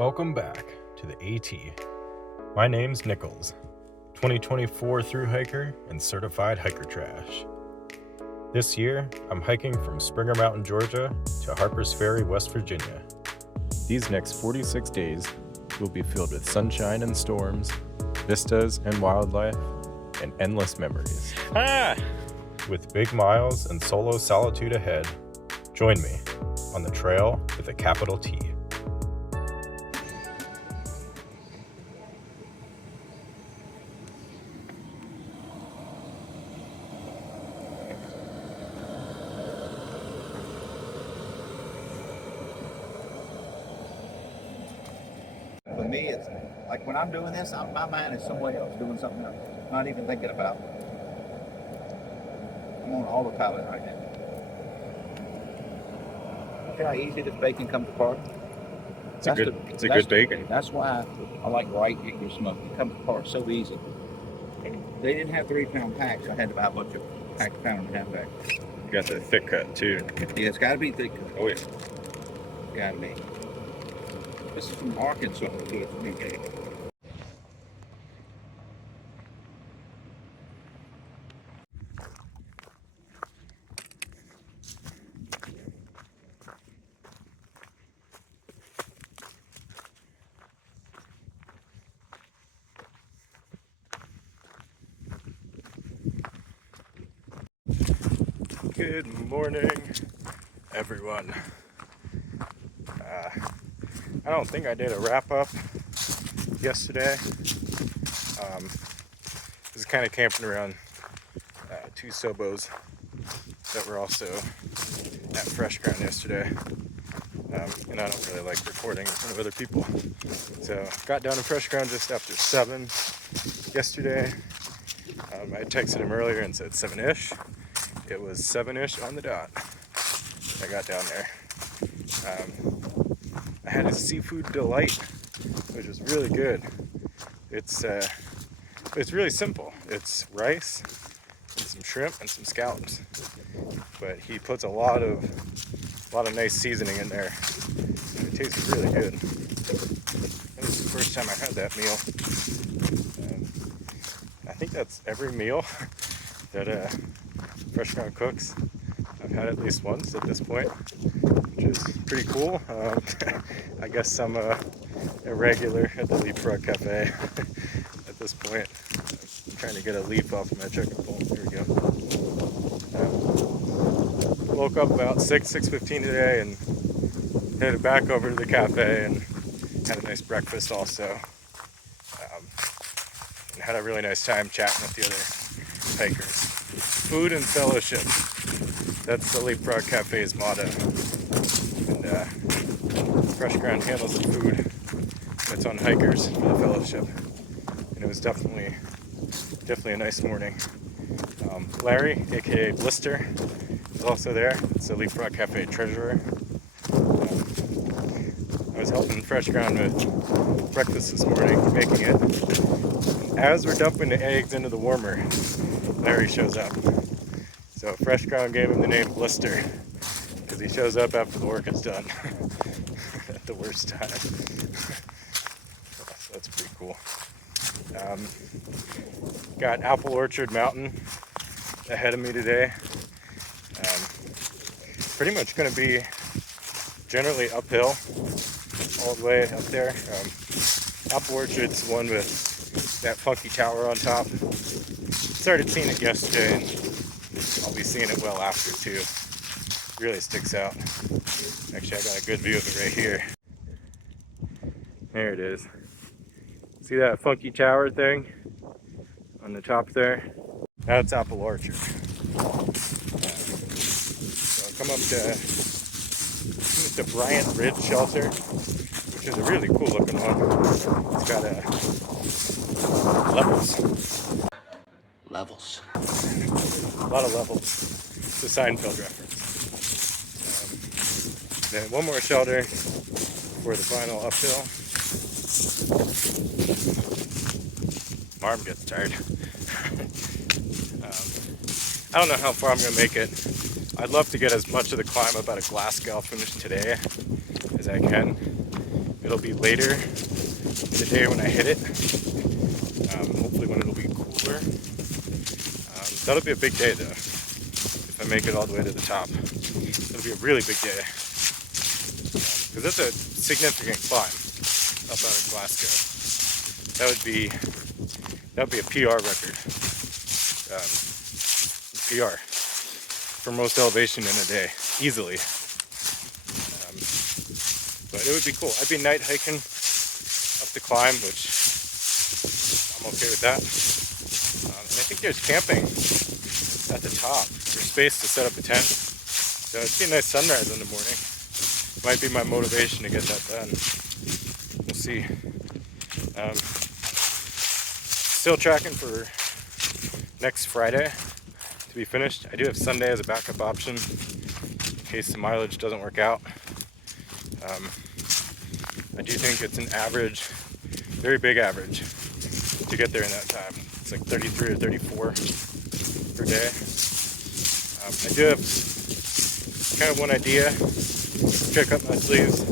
Welcome back to the AT. My name's Nichols, 2024 thru hiker and certified hiker trash. This year, I'm hiking from Springer Mountain, Georgia to Harpers Ferry, West Virginia. These next 46 days will be filled with sunshine and storms, vistas and wildlife, and endless memories. With big miles and solo solitude ahead, join me on the trail with a capital T. For me, it's like when I'm doing this, my mind is somewhere else, doing something else, not even thinking about it. I'm on autopilot right now. See how easy this bacon comes apart? It's a good bacon. That's why I like right hickory smoke. It comes apart so easy. They didn't have 3-pound packs. I had to buy a bunch of pound and a half packs. You got the thick cut too. Yeah, it's got to be thick. Oh yeah. Got to be. This is from Arkansas. Good for me. Good morning, everyone. I don't think I did a wrap up yesterday. Was kind of camping around two Sobos that were also at Fresh Ground yesterday. And I don't really like recording in front of other people. So got down to Fresh Ground just after 7 yesterday. I texted him earlier and said 7-ish. It was 7-ish on the dot. I got down there. I had a seafood delight, which was really good. It's really simple. It's rice and some shrimp and some scallops, but he puts a lot of nice seasoning in there, and it tastes really good. That was the first time I had that meal. I think that's every meal that Fresh Ground cooks. I've had at least once at this point, which is pretty cool. I guess I'm a regular at the Leapfrog Cafe at this point. I'm trying to get a leaf off of my chicken pole. Here we go. Woke up about 6:15 today and headed back over to the cafe and had a nice breakfast also. And had a really nice time chatting with the other hikers. Food and fellowship. That's the Leapfrog Cafe's motto. And Fresh Ground handles the food. And it's on hikers for the fellowship. And it was definitely a nice morning. Larry, aka Blister, is also there. It's the Leapfrog Cafe treasurer. I was helping Fresh Ground with breakfast this morning, making it. As we're dumping the eggs into the warmer, Larry shows up. So Fresh Ground gave him the name Blister because he shows up after the work is done at the worst time. So that's pretty cool. Got Apple Orchard Mountain ahead of me today. Pretty much going to be generally uphill all the way up there. Apple Orchard's the one with that funky tower on top. Started seeing it yesterday, and I'll be seeing it well after too. Really sticks out. Actually, I got a good view of it right here. There it is. See that funky tower thing on the top there? That's Apple Orchard. So I'll come up to Bryant Ridge Shelter, which is a really cool looking one. It's got levels. A lot of levels. It's a Seinfeld reference. Then one more shelter for the final uphill. My arm gets tired. I don't know how far I'm going to make it. I'd love to get as much of the climb up out of Glasgow finished today as I can. it'll be later in the day when I hit it. Hopefully when it'll be cooler. That'll be a big day though. If I make it all the way to the top, it'll be a really big day. Because that's a significant climb up out of Glasgow. That would be a PR record. PR for most elevation in a day, easily. But it would be cool. I'd be night hiking up the climb, which I'm okay with that. And I think there's camping at the top. There's space to set up a tent. So it'd be a nice sunrise in the morning. Might be my motivation to get that done. We'll see. Still tracking for next Friday to be finished. I do have Sunday as a backup option in case the mileage doesn't work out. I do think it's an average, very big average, to get there in that time. It's like 33 or 34 per day. I do have kind of one idea, trick up my sleeves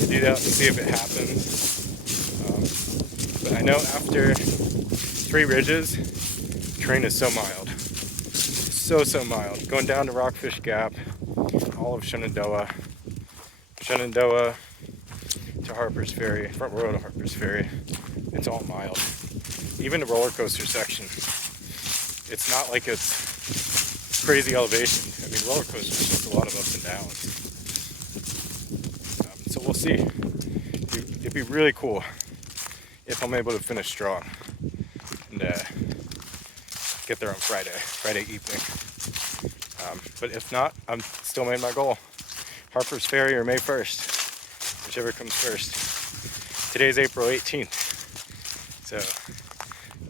to do that and see if it happens. But I know after 3 ridges, the terrain is so mild. So mild. Going down to Rockfish Gap, all of Shenandoah to Harpers Ferry, front row to Harpers Ferry, it's all mild. Even the roller coaster section, it's not like it's crazy elevation. I mean, roller coasters just a lot of ups and downs. So we'll see. It'd be really cool if I'm able to finish strong and get there on Friday evening. But if not, I'm still made my goal. Harpers Ferry or May 1st, whichever comes first. Today's April 18th, so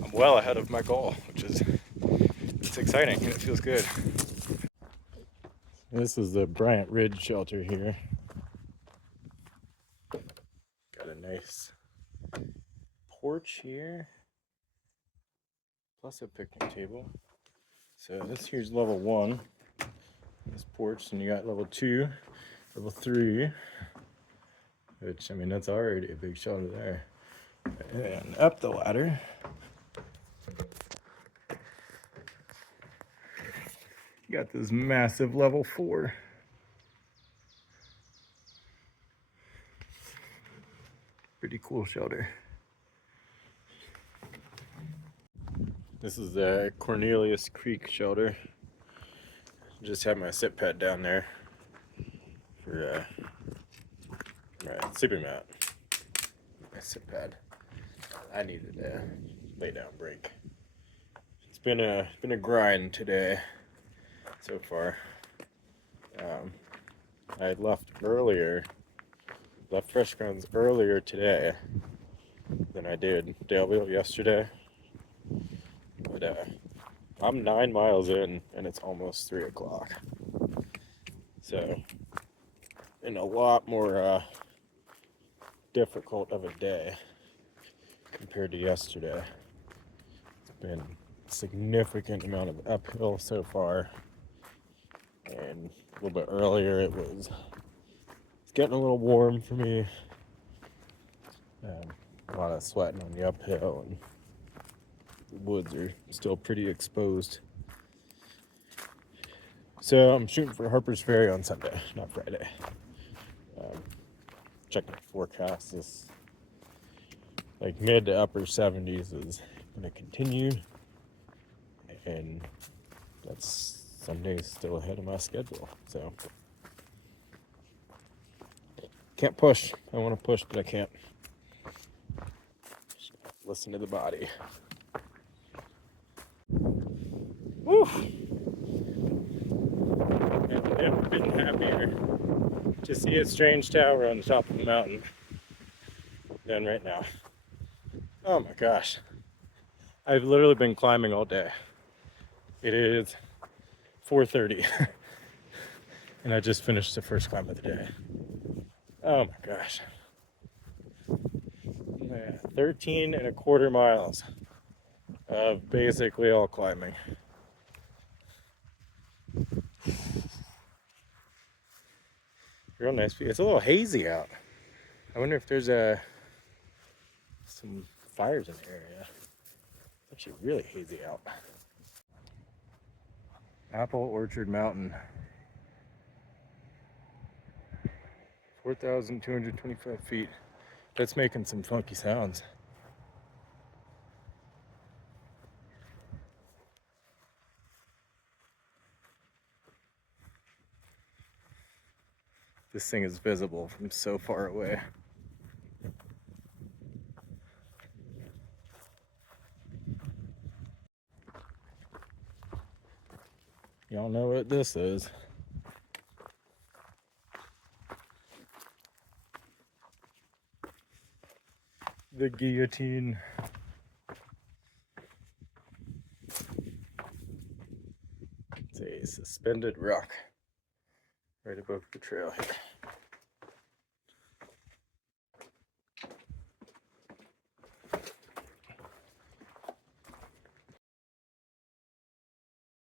I'm well ahead of my goal, it's exciting and it feels good. This is the Bryant Ridge Shelter here. Got a nice porch here, plus a picnic table. So this here's level 1, this porch, and you got level 2, level 3, which, I mean, that's already a big shelter there. And up the ladder, you got this massive level 4. Pretty cool shelter. This is the Cornelius Creek shelter. Just have my sit pad down there for my sleeping mat. My sit pad. I needed a lay down break. It's been a grind today so far. I left Fresh Grounds earlier today than I did Daleville yesterday. But I'm 9 miles in and it's almost 3 o'clock. So, in a lot more difficult of a day compared to yesterday. It's been a significant amount of uphill so far. And a little bit earlier it's getting a little warm for me. A lot of sweating on the uphill, and the woods are still pretty exposed. So I'm shooting for Harpers Ferry on Sunday, not Friday. Checking the forecast, this like mid to upper 70s is going to continue, and that's Sunday's still ahead of my schedule. So can't push. I want to push, but I can't. Just listen to the body. Woo! I've never been happier to see a strange tower on the top of the mountain than right now. Oh my gosh. I've literally been climbing all day. It is 4:30 and I just finished the first climb of the day. Oh my gosh. 13 and a quarter miles of basically all climbing. Real nice view. It's a little hazy out. I wonder if there's some fires in the area. It's actually really hazy out. Apple Orchard Mountain. 4,225 feet. That's making some funky sounds. This thing is visible from so far away. Y'all know what this is. The guillotine. It's a suspended rock right above the trail here.